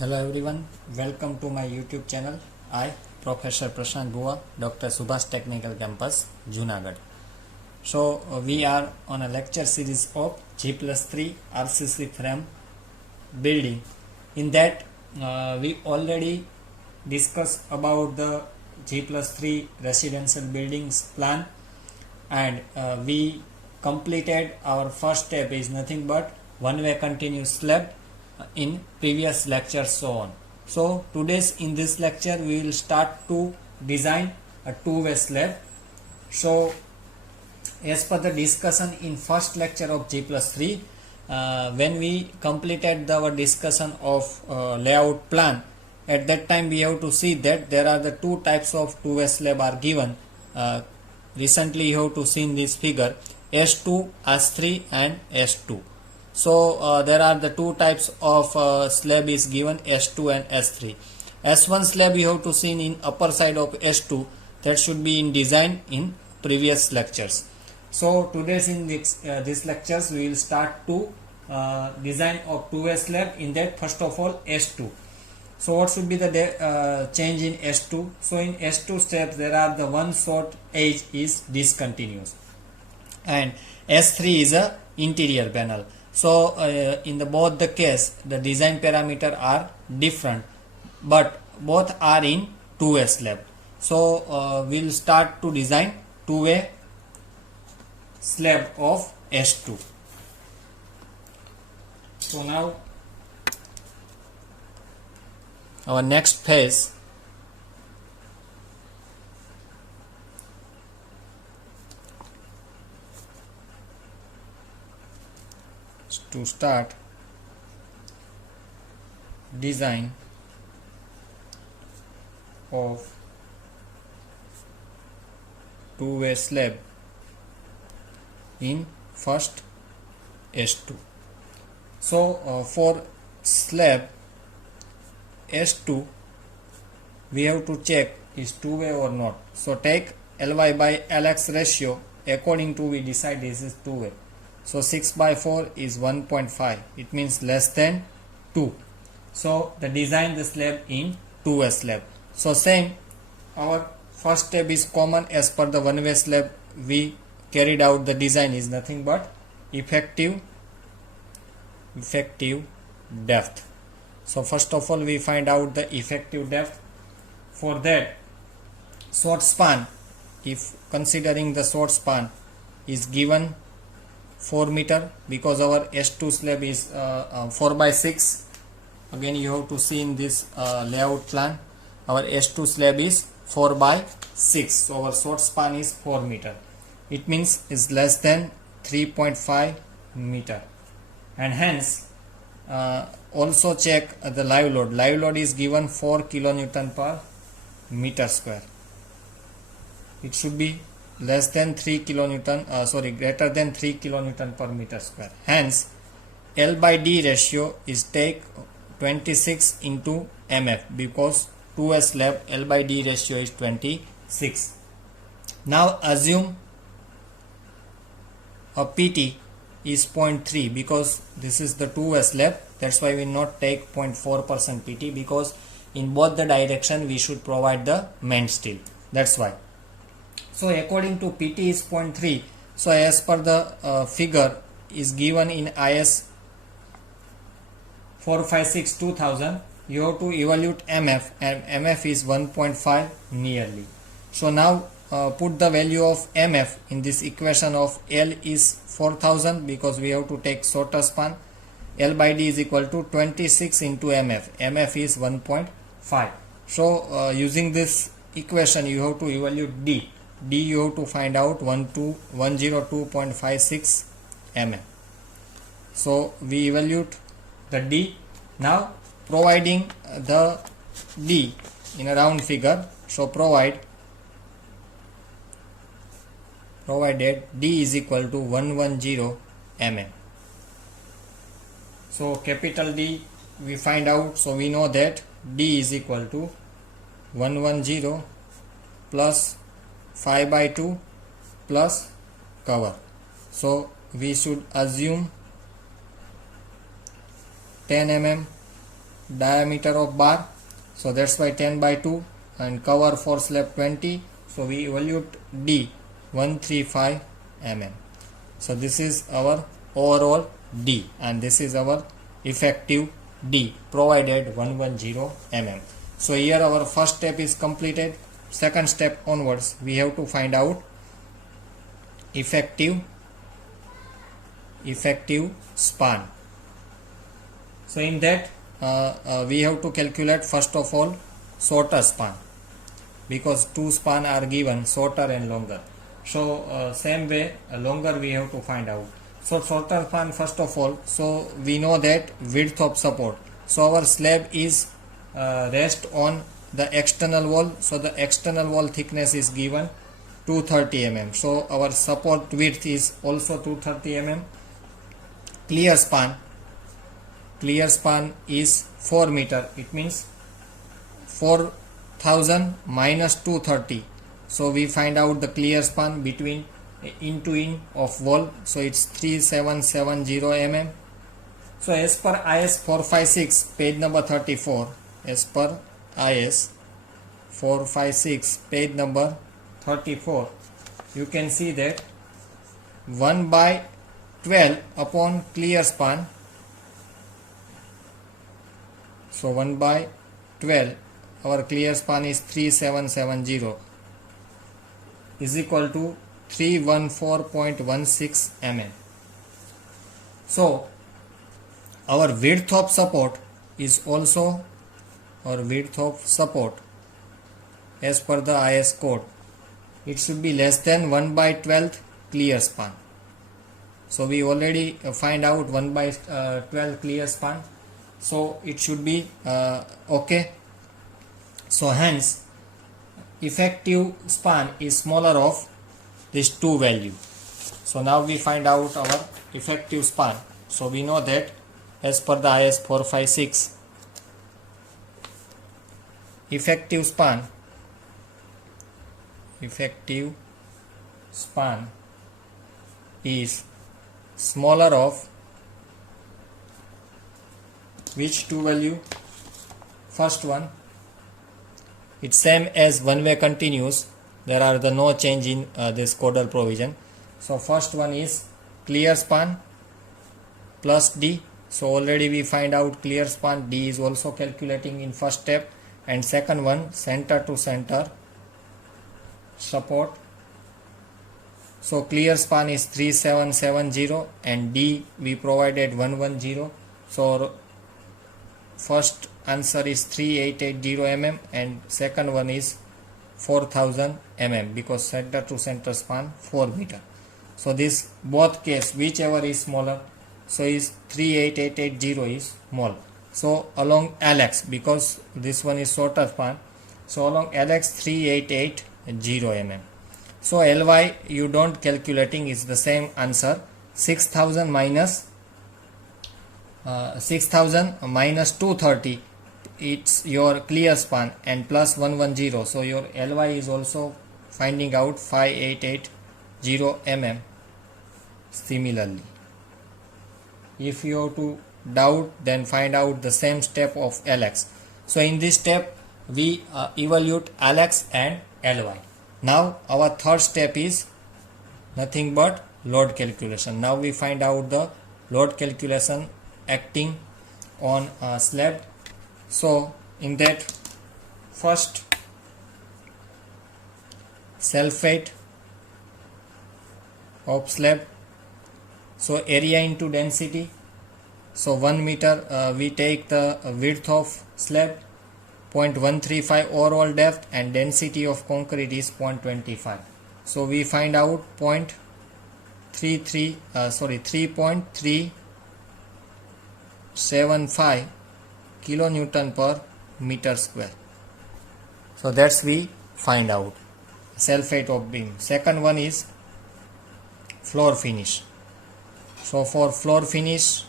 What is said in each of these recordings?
Hello everyone, welcome to my YouTube channel. I, Professor Prashant Bua, Dr. Subhas Technical Campus, Junagadh. So we are on a lecture series of G+3 RCC frame building. In that we already discussed about the G+3 residential buildings plan, and we completed our first step is nothing but one-way continuous slab in previous lectures, so on. So today's in this lecture we will start to design a two-way slab. So as per the discussion in first lecture of G+3, when we completed our discussion of layout plan, at that time we have to see that there are the two types of two-way slab are given. Recently you have to see in this figure S2, S3 and S2. So there are the two types of slab is given, S2 and S3. S1 slab you have to see in upper side of S2, that should be in design in previous lectures. So today's in this lectures we will start to design of two-way slab. In that, first of all, S2. So what should be the change in S2? So in S2 steps there are the one short edge is discontinuous and S3 is a interior panel. So in the both the case the design parameter are different, but both are in two-way slab. So we'll start to design two-way slab of S2. So now our next phase to start design of two-way slab in first S2. So for slab S2 we have to check is two-way or not. So take Ly by Lx ratio, according to we decide this is two-way. So 6 by 4 is 1.5. It means less than 2. So the design the slab in two-way slab. So same, our first step is common as per the one-way slab. We carried out the design is nothing but effective depth. So first of all we find out the effective depth. For that, short span, if considering the short span, is given 4 meter because our S2 slab is 4 by 6. Again you have to see in this layout plan, our S2 slab is 4 by 6. So our short span is 4 meter. It means is less than 3.5 meter, and hence also check the live load. Live load is given 4 kilonewton per meter square. It should be less than 3 kilonewton, greater than 3 kilonewton per meter square. Hence, L by D ratio is take 26 into MF because 2S slab L by D ratio is 26. Now assume a PT is 0.3 because this is the 2S slab. That's why we not take 0.4% PT, because in both the direction we should provide the main steel. That's why. So according to PT is 0.3. So as per the figure is given in IS 456-2000, you have to evaluate MF, and MF is 1.5 nearly. So now put the value of MF in this equation of L is 4000 because we have to take shorter span. L by D is equal to 26 into MF. MF is 1.5. So using this equation you have to evaluate D. D you have to find out 102.56 mm. So we evaluate the D. Now providing the D in a round figure. So provided D is equal to 110 mm. So capital D we find out. So we know that D is equal to 110 plus 5 by 2 plus cover. So we should assume 10 mm diameter of bar, so that's why 10 by 2, and cover for slab 20, so we evaluate D 135 mm. So this is our overall D, and this is our effective D provided 110 mm. So here our first step is completed. Second step onwards, we have to find out effective span. So in that we have to calculate first of all shorter span, because two span are given, shorter and longer. So same way longer we have to find out. So shorter span first of all, so we know that width of support. So our slab is rest on the external wall, so the external wall thickness is given 230 mm. So our support width is also 230 mm. Clear span is 4 meter. It means 4000 minus 230. So we find out the clear span between in to in of wall. So it's 3770 mm. So as per IS 456 page number 34, as per IS 456 page number 34, you can see that 1 by 12 upon clear span. So 1 by 12, our clear span is 3770, is equal to 314.16 mm. So our width of support is also, our width of support as per the IS code, it should be less than 1 by 12 clear span. So we already find out 1 by 12 clear span, so it should be okay. So hence effective span is smaller of these two value. So now we find out our effective span. So we know that as per the IS 456, effective span is smaller of which two value? First one, it's same as one way continuous, there are the no change in this codal provision. So first one is clear span plus D. So already we find out clear span, D is also calculating in first step. And second one, center to center support. So clear span is 3770 and D we provided 110. So first answer is 3880 mm and second one is 4000 mm, because center to center span 4 meter. So this both case whichever is smaller, so is 38880 is small. So along LX, because this one is shorter span, so along LX 3880 mm. So LY you don't calculating, is the same answer, 6000 minus 230, it's your clear span, and plus 110, so your LY is also finding out 5880 mm. Similarly, if you have to doubt, then find out the same step of LX. So in this step we evaluate LX and LY. Now our third step is nothing but load calculation. Now we find out the load calculation acting on a slab. So in that, first self weight of slab, so area into density. So 1 meter we take the width of slab, 0.135 overall depth, and density of concrete is 0.25. So we find out 3.375 kilonewton per meter square. So that's we find out self weight of beam. Second one is floor finish. So for floor finish,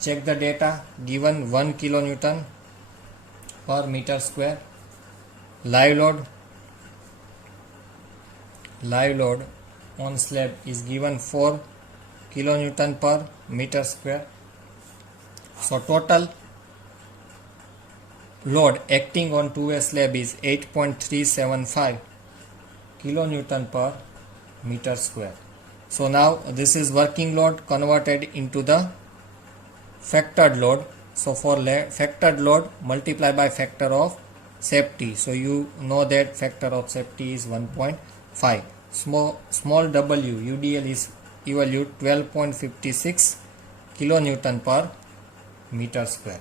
check the data, given 1 kilonewton per meter square. Live load on slab is given 4 kilonewton per meter square. So total load acting on 2A slab is 8.375 kilonewton per meter square. So now this is working load converted into the factored load. So for factored load, multiply by factor of safety. So you know that factor of safety is 1.5. Small w UDL is evaluate 12.56 kilonewton per meter square.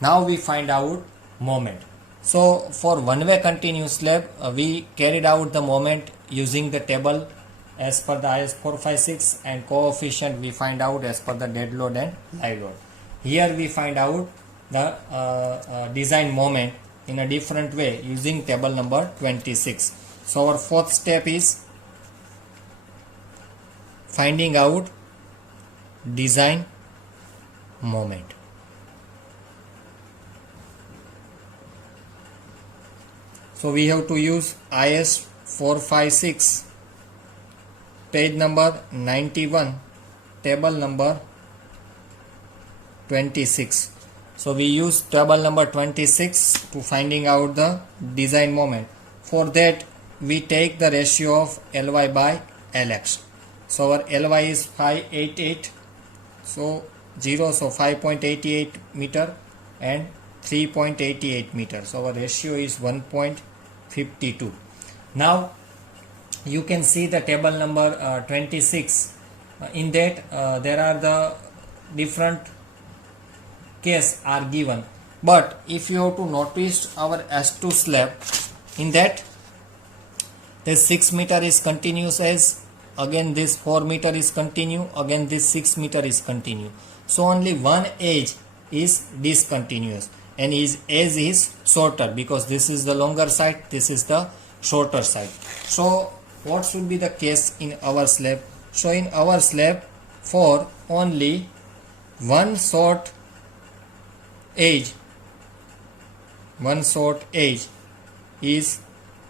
Now we find out moment. So for one-way continuous slab, we carried out the moment using the table as per the IS 456, and coefficient we find out as per the dead load and live load. Here we find out the design moment in a different way using table number 26. So our fourth step is finding out design moment. So we have to use IS 456, page number 91, table number 26. So we use table number 26 to finding out the design moment. For that we take the ratio of Ly by Lx. So our Ly is 588, so 5.88 meter and 3.88 meter. So our ratio is 1.52. Now you can see the table number 26. In that there are the different case are given, but if you have to notice our S2 slab, in that this 6 meter is continuous edge, again this 4 meter is continue, again this 6 meter is continue. So only one edge is discontinuous and his edge is shorter because this is the longer side, this is the shorter side. So what should be the case in our slab? So in our slab, for only one short edge is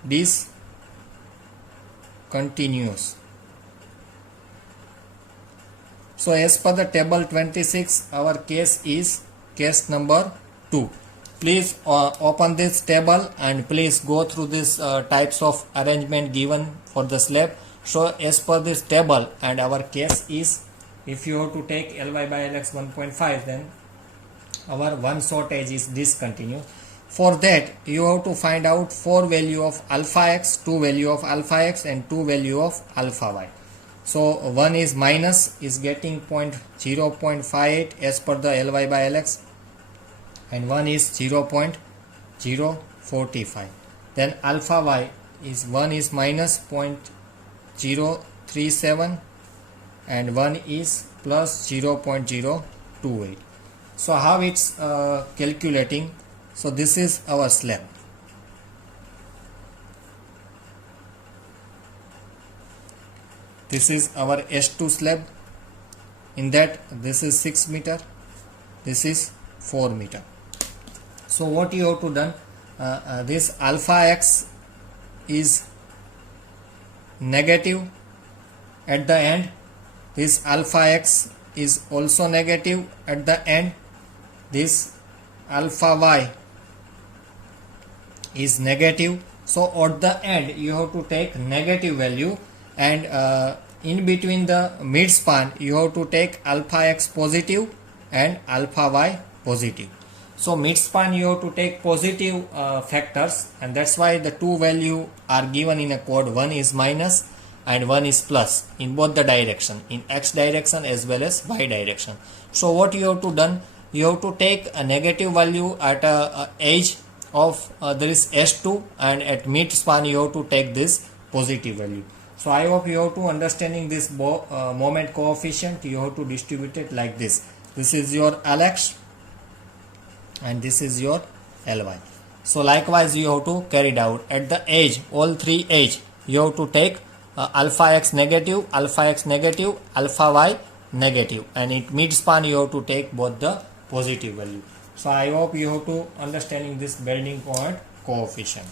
discontinuous. So as per the table 26, our case is case number 2. Please open this table and please go through this types of arrangement given for the slab. So as per this table, and our case is, if you have to take Ly by Lx 1.5, then our one short edge is discontinuous. For that you have to find out 4 value of alpha x, 2 value of alpha x and 2 value of alpha y. So one is minus is getting 0.58 as per the Ly by Lx, and one is 0.045. Then alpha y is one is minus 0.037 and one is plus 0.028. So how it's calculating? So this is our slab. This is our S2 slab. In that this is 6 meter, this is 4 meter. So what you have to done, this alpha x is negative at the end, this alpha x is also negative at the end, this alpha y is negative. So at the end you have to take negative value, and in between the mid span you have to take alpha x positive and alpha y positive. So mid span you have to take positive factors, and that's why the two value are given in a code. One is minus and one is plus in both the direction, in x direction as well as y direction. So what you have to done, you have to take a negative value at a edge of there is S2, and at mid span you have to take this positive value. So I hope you have to understanding this moment coefficient. You have to distribute it like this. This is your Lx and this is your Ly. So likewise you have to carry it out at the edge, all three edge you have to take alpha x negative, alpha y negative, and in mid span you have to take both the positive value. So I hope you have to understanding this bending point coefficient.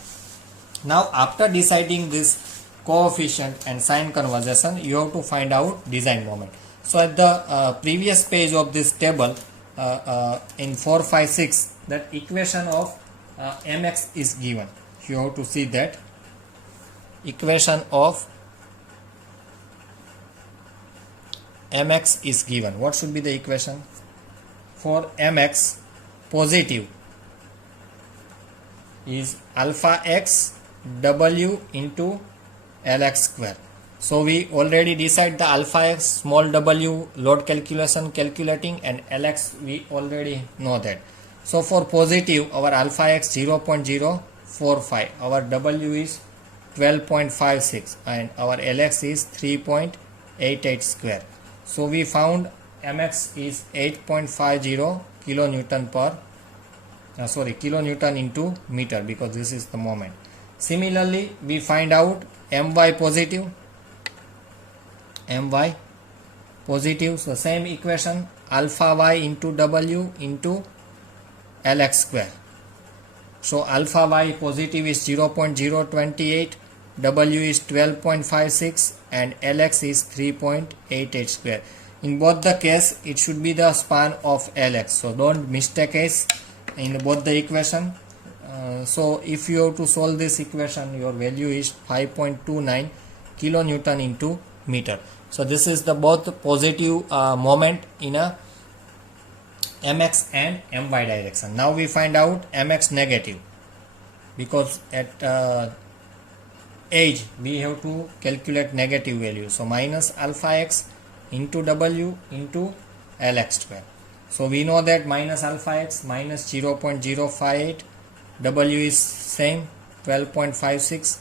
Now after deciding this coefficient and sign conversion, you have to find out design moment. So at the previous page of this table in 456, that equation of mx is given. You have to see that equation of mx is given. What should be the equation? For mx, positive is alpha x w into lx square. So we already decide the alpha x, small w, load calculation calculating, and lx we already know that. So for positive, our alpha x 0.045, our w is 12.56, and our lx is 3.88 square. So we found mx is 8.50 kilonewton per kilonewton into meter, because this is the moment. Similarly, we find out my positive, so same equation, alpha y into w into lx square. So alpha y positive is 0.028, w is 12.56, and lx is 3.88 square. In both the case, it should be the span of lx, so don't mistake it in both the equation. So if you have to solve this equation, your value is 5.29 kilonewton into meter. So this is the both positive moment in a mx and my direction. Now we find out mx negative, because at age we have to calculate negative value. So minus alpha x into w into lx square. So we know that minus alpha x minus 0.058, w is same 12.56,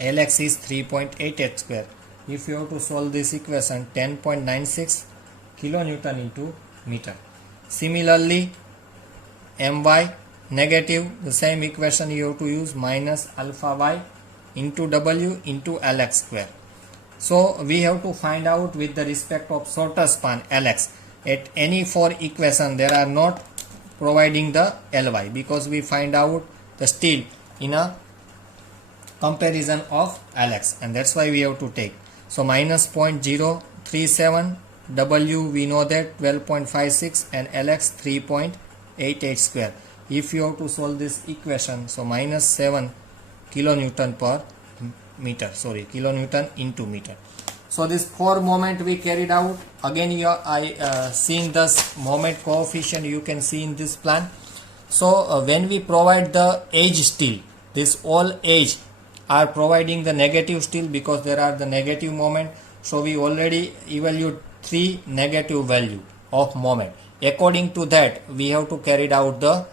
lx is 3.88 square. If you have to solve this equation, 10.96 kilonewton into meter. Similarly, my negative, the same equation you have to use, minus alpha y into w into lx square. So we have to find out with the respect of shorter span lx. At any four equation there are not providing the ly, because we find out the still in a comparison of lx, and that's why we have to take. So minus 0.037, w we know that 12.56, and lx 3.88 square. If you have to solve this equation, so minus 7 kilonewton per meter, kilonewton into meter. So this four moment we carried out. Again I seen this moment coefficient you can see in this plan. So when we provide the age still, this all age are providing the negative still, because there are the negative moment. So we already evaluate 3 negative value of moment. According to that we have to carry out the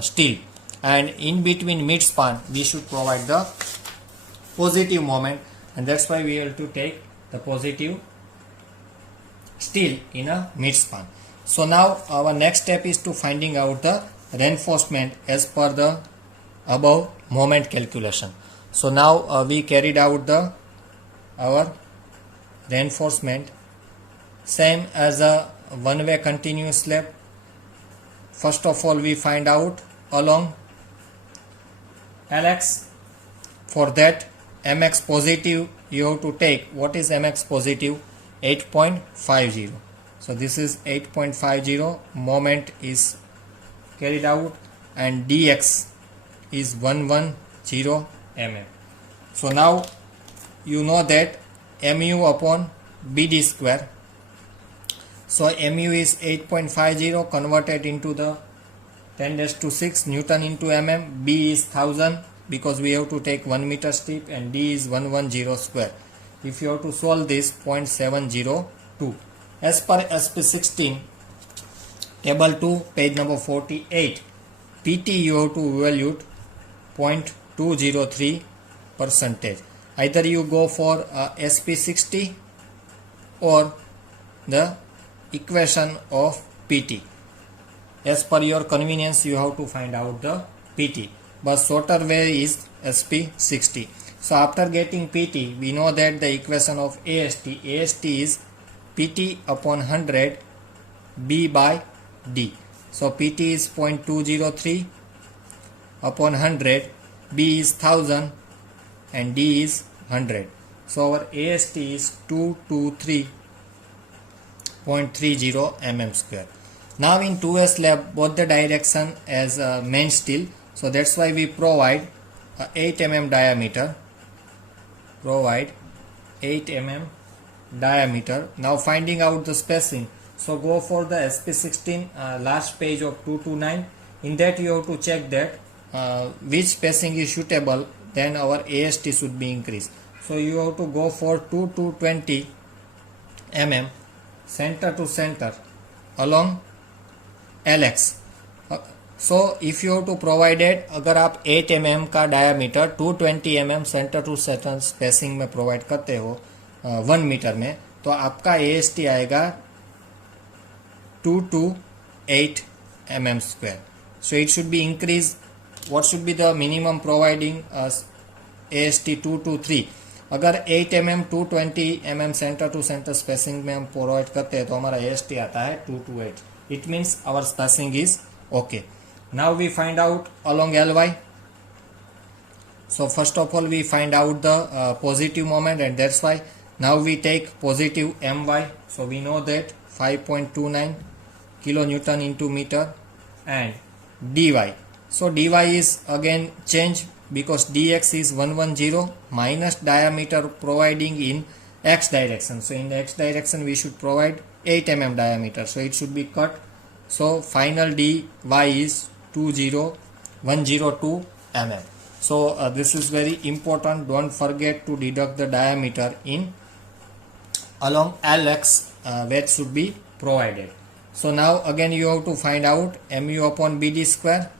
still, and in between mid span we should provide the positive moment, and that's why we have to take the positive still in a mid span. So now our next step is to finding out the reinforcement as per the above moment calculation. So now we carried out our reinforcement same as a one-way continuous slab. First of all we find out along lx. For that, mx positive you have to take. What is mx positive? 8.50. So this is 8.50 moment is carried out, and dx is 110 mm. So now you know that mu upon bd square. So mu is 8.50 converted into the 10⁶ Newton into mm. B is 1000, because we have to take 1 meter strip, and d is 110 square. If you have to solve this, 0.702. As per SP16 table 2 page number 48, PT you have to evaluate 0.203 percentage. Either you go for SP60 or the equation of PT. As per your convenience you have to find out the PT, but shorter way is SP60. So after getting PT, we know that the equation of AST is PT upon 100 B by D. So PT is 0.203 upon 100, B is 1000, and D is 100. So our AST is 223.30 mm square. Now in 2A slab, both the direction as main steel, so that's why we provide 8 mm diameter. Provide 8 mm diameter. Now finding out the spacing, so go for the SP16 last page of 229. In that you have to check that which spacing is suitable, then our AST should be increased. So you have to go for 220 mm center to center along LX. So if you have to provide it, अगर आप 8 mm का diameter 220 mm centre to centre spacing में provide करते हो 1 metre में, तो आपका AST आएगा 228 mm square. So it should be increased. What should be the minimum providing AST 223? अगर 8 mm 220 mm centre to centre spacing में हम प्रोवाइड करते हैं तो हमारा AST आता है 228. It means our spacing is okay. Now we find out along LY. So first of all we find out the positive moment, and that's why now we take positive MY. So we know that 5.29 kilonewton into meter, and dy. So dy is again change because dx is 110 minus diameter providing in x direction. So in the x direction we should provide 8 mm diameter, so it should be cut. So final dy is 102 mm. So this is very important. Don't forget to deduct the diameter in along LX where should be provided. So now again you have to find out mu upon BD square.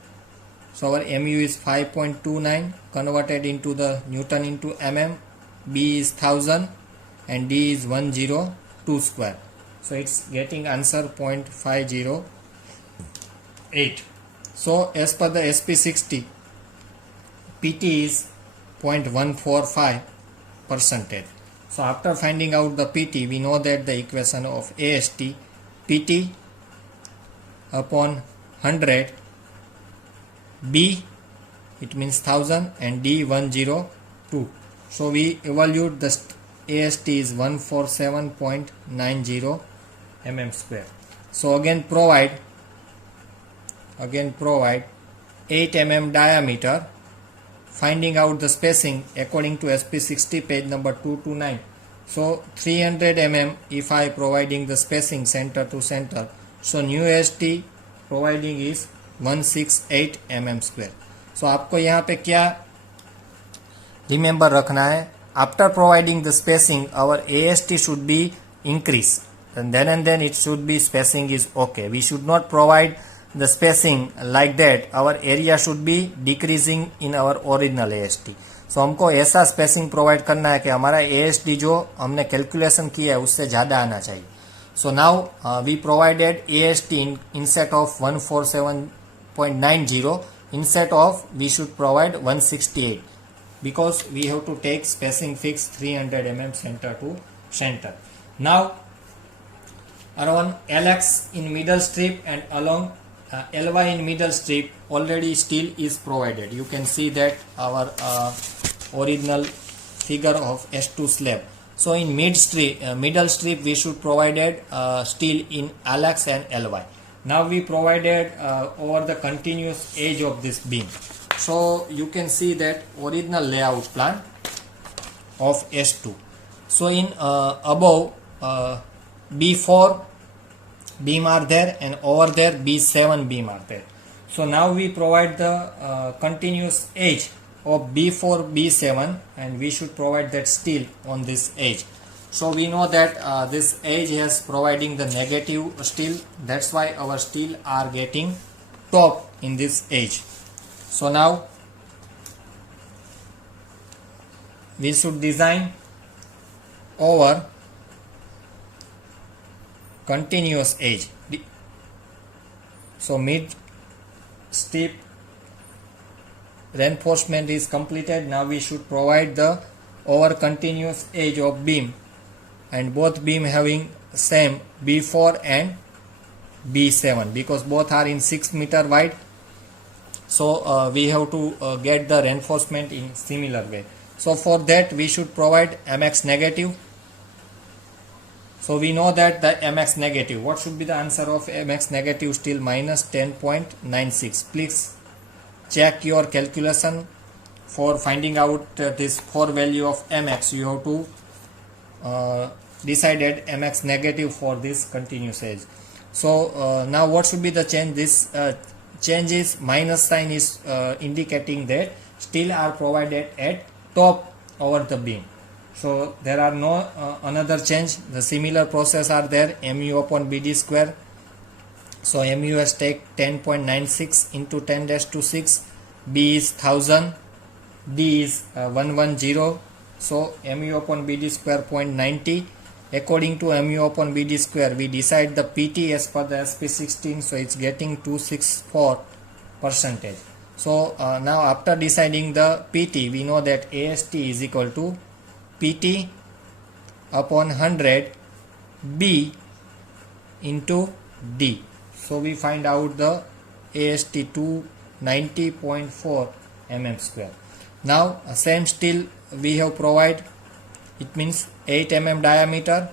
So our mu is 5.29 converted into the Newton into mm. B is 1000 and D is 102 square. So it's getting answer 0.508. So as per the SP60, PT is 0.145 percentage. So after finding out the PT, we know that the equation of AST, PT upon 100, B it means 1000 and D 102. So we evaluate the AST is 147.90 mm square. So again provide 8 mm diameter, finding out the spacing according to SP60 page number 229. So 300 mm if I providing the spacing center to center, so new AST providing is 168 mm square. So आपको यहाँ पे क्या remember रखना है, after providing the spacing our AST should be increased, and then it should be spacing is okay. We should not provide the spacing like that, our area should be decreasing in our original AST. So हमको ऐसा spacing provide करना है कि हमारा AST जो हमने calculation किया है उससे ज़्यादा आना चाहिए. So now we provided AST instead of 147.90, instead of we should provide 168, because we have to take spacing fixed 300 mm center to center. Now around LX in middle strip and along LY in middle strip already steel is provided. You can see that our original figure of S2 slab. So in middle strip we should provided steel in LX and LY. Now we provided over the continuous edge of this beam. So you can see that original layout plan of S2. So in above B4 beam are there, and over there B7 beam are there. So now we provide the continuous edge of B4 B7, and we should provide that steel on this edge. So we know that this edge has providing the negative steel, that's why our steel are getting top in this edge. So now we should design over continuous edge. So mid strip reinforcement is completed. Now we should provide the over continuous edge of beam, and both beam having same B4 and B7, because both are in 6 meter wide. So we have to get the reinforcement in similar way. So for that we should provide MX negative. So we know that the mx negative, what should be the answer of mx negative? Still minus 10.96. Please check your calculation for finding out this 4 value of mx. You have to decided mx negative for this continuous edge. So now what should be the change? This change is minus sign is indicating that still are provided at top over the beam. So there are no another change. The similar process are there. mu upon bd square. So mu has take 10.96 into 10 dash to 6. B is 1000. D is 110. So mu upon bd square 0.90. According to mu upon bd square, we decide the pt as per the SP16. So it's getting 264 percentage. So now after deciding the pt, we know that AST is equal to pt upon 100 B into D. So we find out the AST 290.4 mm square. Now same still we have provide, it means 8 mm diameter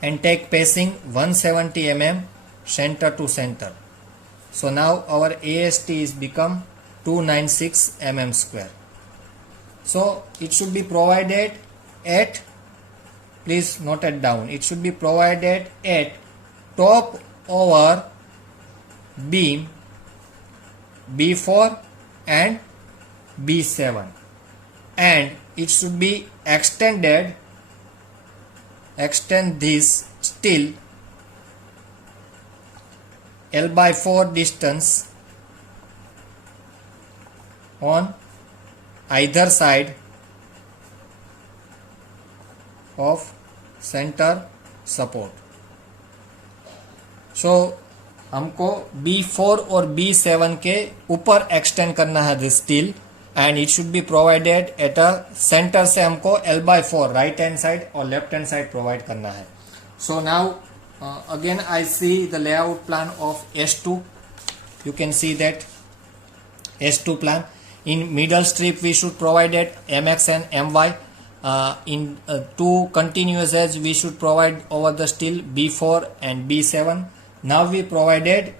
and take pacing 170 mm center to center. So now our AST is become 296 mm square. So it should be provided at, please note it down, it should be provided at top over beam B4 and B7, and it should be extend this still L/4 distance on either side of center support. So हमको B4 और B7 के ऊपर extend करना है this steel, and it should be provided at a centre से हमको L/4 right hand side और left hand side provide करना है. So now again I see the layout plan of S2. You can see that S2 plan. In middle strip we should provide it mx and my. In two continuous edge we should provide over the steel B4 and B7. Now we provided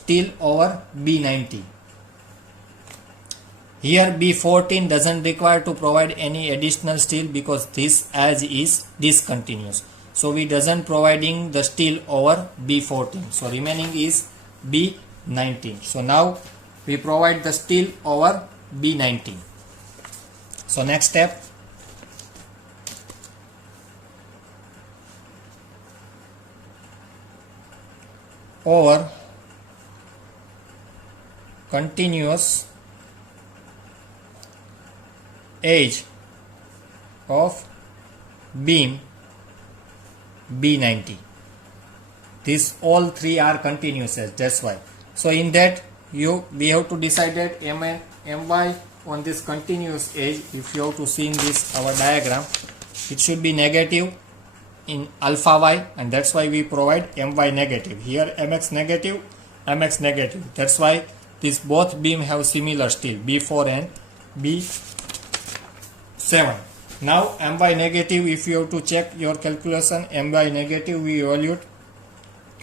steel over B90. Here B14 doesn't require to provide any additional steel because this edge is discontinuous. So we doesn't providing the steel over B14. So remaining is B19. So now we provide the steel over B19. So next step. Over continuous edge of beam B90. These all three are continuous edge, that's why. So in that we have to decide that M and My on this continuous edge. If you have to see in this our diagram, it should be negative in alpha y, and that's why we provide My negative. Here mx negative, mx negative. That's why these both beam have similar steel B4 and B7. Now My negative, if you have to check your calculation, My negative we evaluate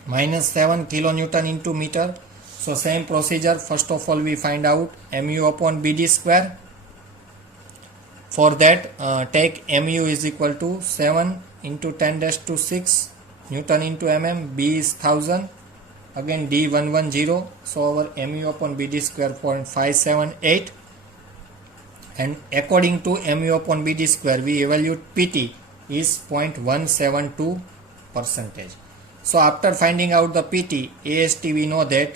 -7 kilonewton into meter. So same procedure. First of all we find out mu upon bd square. For that take mu is equal to 7 into 10 dash to 6 Newton into mm. B is 1000. Again D 110. So our mu upon bd square 0.578. And according to mu upon bd square we evaluate pt is 0.172 percentage. So after finding out the pt, AST we know that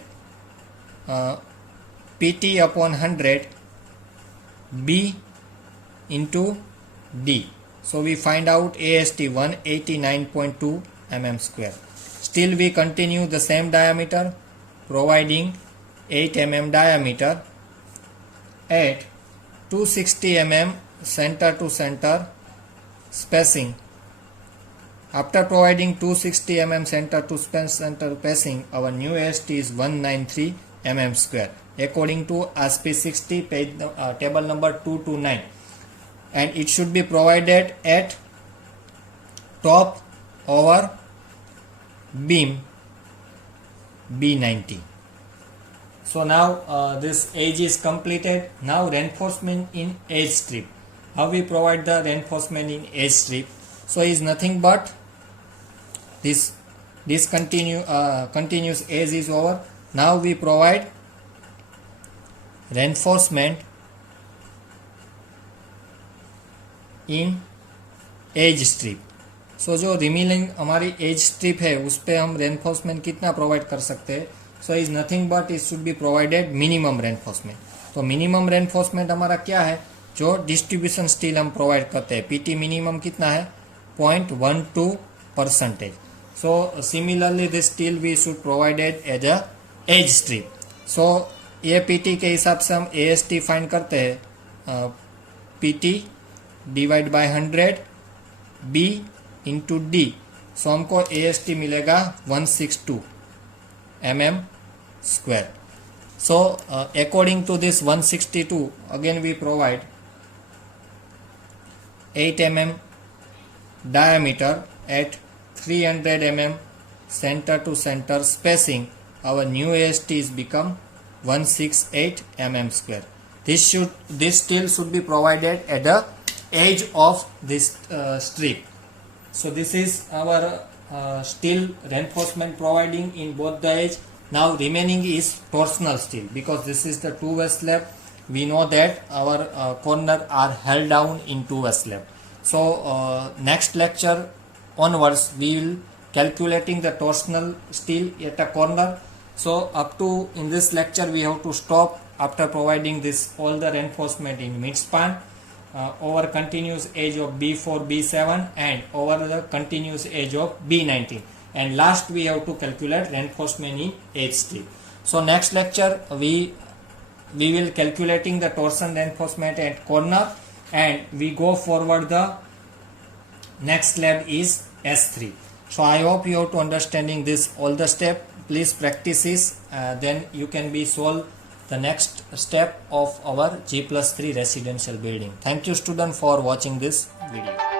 pt upon 100 B into D. So we find out AST 189.2 mm square. Still we continue the same diameter, providing 8 mm diameter at 260 mm center to center spacing. After providing 260 mm center to center spacing, our new AST is 193 mm square according to SP60 page table number 229, and it should be provided at top over beam B90. So now this edge is completed. Now reinforcement in edge strip. How we provide the reinforcement in edge strip? So is nothing but this continuous edge is over. Now we provide reinforcement in edge strip. So जो remaining हमारी as strip है उस पर हम reinforcement कितना provide कर सकते हैं? So is nothing but it should be provided minimum reinforcement. तो मिनिमम रेनफोर्समेंट हमारा क्या है? जो डिस्ट्रीब्यूशन स्टील हम प्रोवाइड करते हैं, पीटी मिनिमम कितना है? 0.12%. So similarly this steel we should provided as a edge strip. So ये पीटी के हिसाब से हम एएसटी फाइंड करते हैं. PT divide by 100 B into D. So हमको एएसटी मिलेगा 162 mm square. So according to this 162, again we provide 8 mm diameter at 300 mm center to center spacing. Our new AST is become 168 mm square. This steel should be provided at the edge of this strip. So this is our steel reinforcement providing in both the edge. Now remaining is torsional steel, because this is the two-way slab. We know that our corner are held down in two-way slab. So next lecture onwards we will calculating the torsional steel at a corner. So up to in this lecture we have to stop after providing this all the reinforcement in mid span, over continuous edge of B4, B7 and over the continuous edge of B19, and last we have to calculate reinforcement in edge strip. So next lecture we will calculating the torsion reinforcement at corner, and we go forward the next slab is S3. So I hope you have to understanding this all the step. Please practice this, then you can be solve the next step of our G+3 residential building. Thank you student for watching this video.